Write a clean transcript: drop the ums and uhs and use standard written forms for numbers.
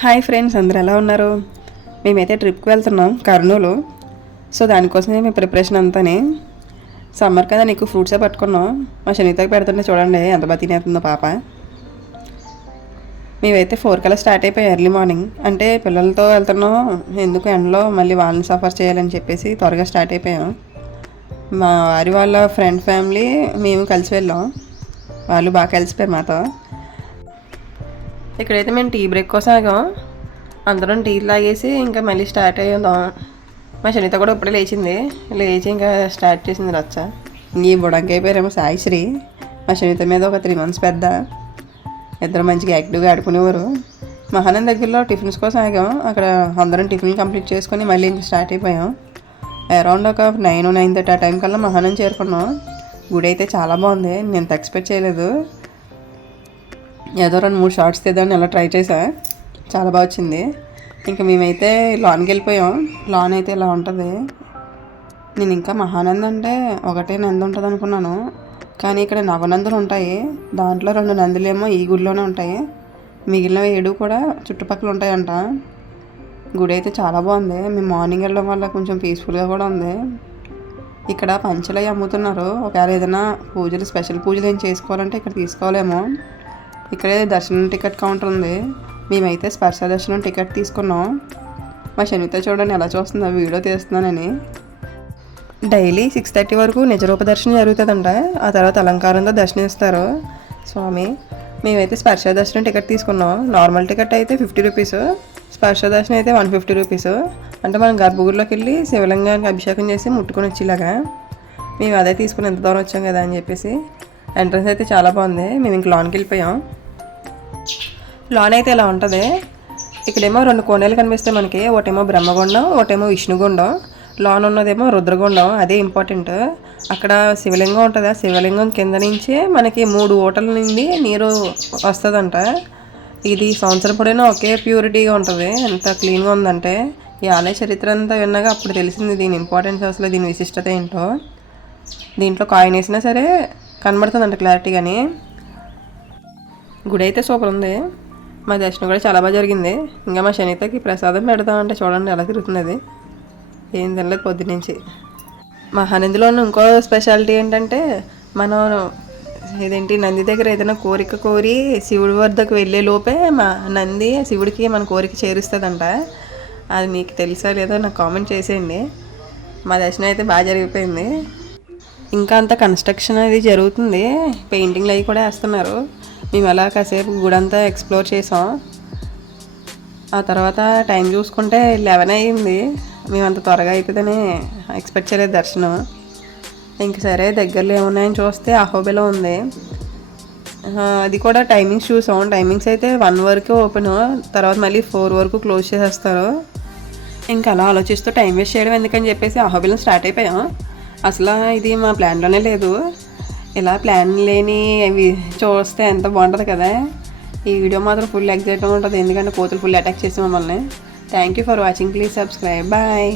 Hi friends, అందరూ ఎలా ఉన్నారు? మేమైతే ట్రిప్కి వెళ్తున్నాం కర్నూలు. సో దానికోసమే మేము ప్రిపరేషన్ అంతానే. సమ్మర్ కదా, నీకు ఫ్రూట్సే పట్టుకున్నాం. మా శనితకి పెడుతుంటే చూడండి ఎంత బాగా తినేస్తుందో పాప. మేమైతే 4 కల్లా స్టార్ట్ అయిపోయాయి ఎర్లీ మార్నింగ్. అంటే పిల్లలతో వెళ్తున్నాం, ఎందుకు ఎండలో మళ్ళీ వాళ్ళని సఫర్ చేయాలని చెప్పేసి త్వరగా స్టార్ట్ అయిపోయాం. మా వారి వాళ్ళ ఫ్రెండ్ ఫ్యామిలీ మేము కలిసి వెళ్ళాం. వాళ్ళు బాగా కలిసిపోయారు మాతో. ఇక్కడైతే మేము టీ బ్రేక్ కోసం ఆగాం. అందరం టీ తాగేసి ఇంకా మళ్ళీ స్టార్ట్ అయ్యాం. మా శనిత కూడా ఇప్పుడే లేచి ఇంకా స్టార్ట్ చేసింది రచ్చ. ఈ బుడంకాయ పేరేమో సాయిశ్రీ. మా శనిత మీద ఒక 3 months పెద్ద. ఇద్దరు మంచిగా యాక్టివ్గా ఆడుకునేవారు. మహానంద దగ్గరలో టిఫిన్స్ కోసం ఆగాం. అక్కడ అందరం టిఫిన్ కంప్లీట్ చేసుకొని మళ్ళీ ఇంకా స్టార్ట్ అయిపోయాం. అరౌండ్ ఒక 9-9:30 ఆ టైం కల్లా మహానంద చేరుకున్నాం. గుడి అయితే చాలా బాగుంది, నేను ఎక్స్పెక్ట్ చేయలేదు. ఏదో 2-3 షార్ట్స్ తీద్దామని ఎలా ట్రై చేసా, చాలా బాగా వచ్చింది. ఇంకా మేమైతే లాన్కి వెళ్ళిపోయాం. లాన్ అయితే ఇలా ఉంటుంది. నేను ఇంకా మహానంద అంటే ఒకటే నంది ఉంటుంది అనుకున్నాను, కానీ ఇక్కడ నవనందులు ఉంటాయి. దాంట్లో 2 నందులేమో ఈ గుడిలోనే ఉంటాయి, మిగిలిన 7 కూడా చుట్టుపక్కల ఉంటాయంట. గుడి అయితే చాలా బాగుంది. మేము మార్నింగ్ వెళ్ళడం వల్ల కొంచెం పీస్ఫుల్గా కూడా ఉంది. ఇక్కడ పంచలు అవి అమ్ముతున్నారు. ఒకవేళ ఏదైనా స్పెషల్ పూజలు ఏం చేసుకోవాలంటే ఇక్కడ తీసుకోవాలేమో. ఇక్కడే దర్శనం టికెట్ కౌంటర్ ఉంది. మేమైతే స్పర్శ దర్శనం టికెట్ తీసుకున్నాం. మా శనిత చూడండి ఎలా చూస్తుందో, వీడియో తీస్తున్నానని. డైలీ 6:30 వరకు నిజరూప దర్శనం జరుగుతుందంట. ఆ తర్వాత అలంకారంతో దర్శనమిస్తారు స్వామి. మేమైతే స్పర్శ దర్శనం టికెట్ తీసుకున్నాం. నార్మల్ టికెట్ అయితే 50 రూపీస్, స్పర్శ దర్శనం అయితే 150 రూపీస్. అంటే మనం గర్భగుడిలోకి వెళ్ళి శివలింగానికి అభిషేకం చేసి ముట్టుకొని వచ్చేలాగా. మేము అదే తీసుకుని ఎంత దూరం వచ్చాం కదా అని చెప్పేసి. ఎంట్రన్స్ అయితే చాలా బాగుంది. మేము ఇంక లాన్కి వెళ్ళిపోయాం. లాన్ అయితే ఇలా ఉంటుంది. ఇక్కడేమో 2 కోనేలు కనిపిస్తాయి మనకి. ఒకటేమో బ్రహ్మగుండం, ఒకటేమో విష్ణుగుండం. లాన్ ఉన్నదేమో రుద్రగుండం. అదే ఇంపార్టెంట్. అక్కడ శివలింగం ఉంటుంది. ఆ శివలింగం కింద నుంచి మనకి 3 ఊటల నుండి నీరు వస్తుందంట. ఇది సంవత్సరం పొడైనా ఒకే ప్యూరిటీగా ఉంటుంది. ఎంత క్లీన్గా ఉందంటే. ఈ ఆలయ చరిత్ర అంతా విన్నాక అప్పుడు తెలిసింది దీని ఇంపార్టెన్స్, అసలు దీని విశిష్టత ఏంటో. దీంట్లో కాయిన్ వేసినా సరే కనబడుతుందంట క్లారిటీగాని. గుడి అయితే సూపర్ ఉంది. మా దర్శనం కూడా చాలా బాగా జరిగింది. ఇంకా మా శనితకి ప్రసాదం పెడదామంటే చూడండి ఎలా తిరుగుతుంది. అది ఏం తినలేదు పొద్దునుంచి. మహానందిలో ఉన్న ఇంకో స్పెషాలిటీ ఏంటంటే, మనం నంది దగ్గర ఏదైనా కోరిక కోరి శివుడి వద్దకు వెళ్ళే లోపే మా నంది శివుడికి మన కోరిక చేరుస్తుందంట. అది మీకు తెలుసా లేదో నాకు కామెంట్ చేసేయండి. మా దర్శనం అయితే బాగా జరిగిపోయింది. ఇంకా అంత కన్స్ట్రక్షన్ అది జరుగుతుంది. పెయింటింగ్లు అవి కూడా వేస్తున్నారు. మేము అలా కాసేపు గుడంతా ఎక్స్ప్లోర్ చేసాం. ఆ తర్వాత టైం చూసుకుంటే 11 అయ్యింది. మేము అంత త్వరగా అవుతుందని ఎక్స్పెక్ట్ చేయలేదు దర్శనం. ఇంక సరే దగ్గరలో ఏమున్నాయని చూస్తే అహోబిలం ఉంది. అది కూడా టైమింగ్స్ చూసాం. టైమింగ్స్ అయితే 1 వరకు ఓపెన్, తర్వాత మళ్ళీ 4 వరకు క్లోజ్ చేసేస్తారు. ఇంకా అలా ఆలోచిస్తూ టైం వేస్ట్ చేయడం ఎందుకని చెప్పేసి అహోబిలం స్టార్ట్ అయిపోయాం. అసలు ఇది మా ప్లాన్లోనే లేదు. ఇలా ప్లాన్ లేని అవి చూస్తే ఎంత బాగుంటుంది కదా. ఈ వీడియో మాత్రం ఫుల్ ఎగ్జైట్గా ఉంటుంది, ఎందుకంటే కోతులు ఫుల్ అటాక్ చేసి మమ్మల్ని. Thank you for watching. Please subscribe. Bye.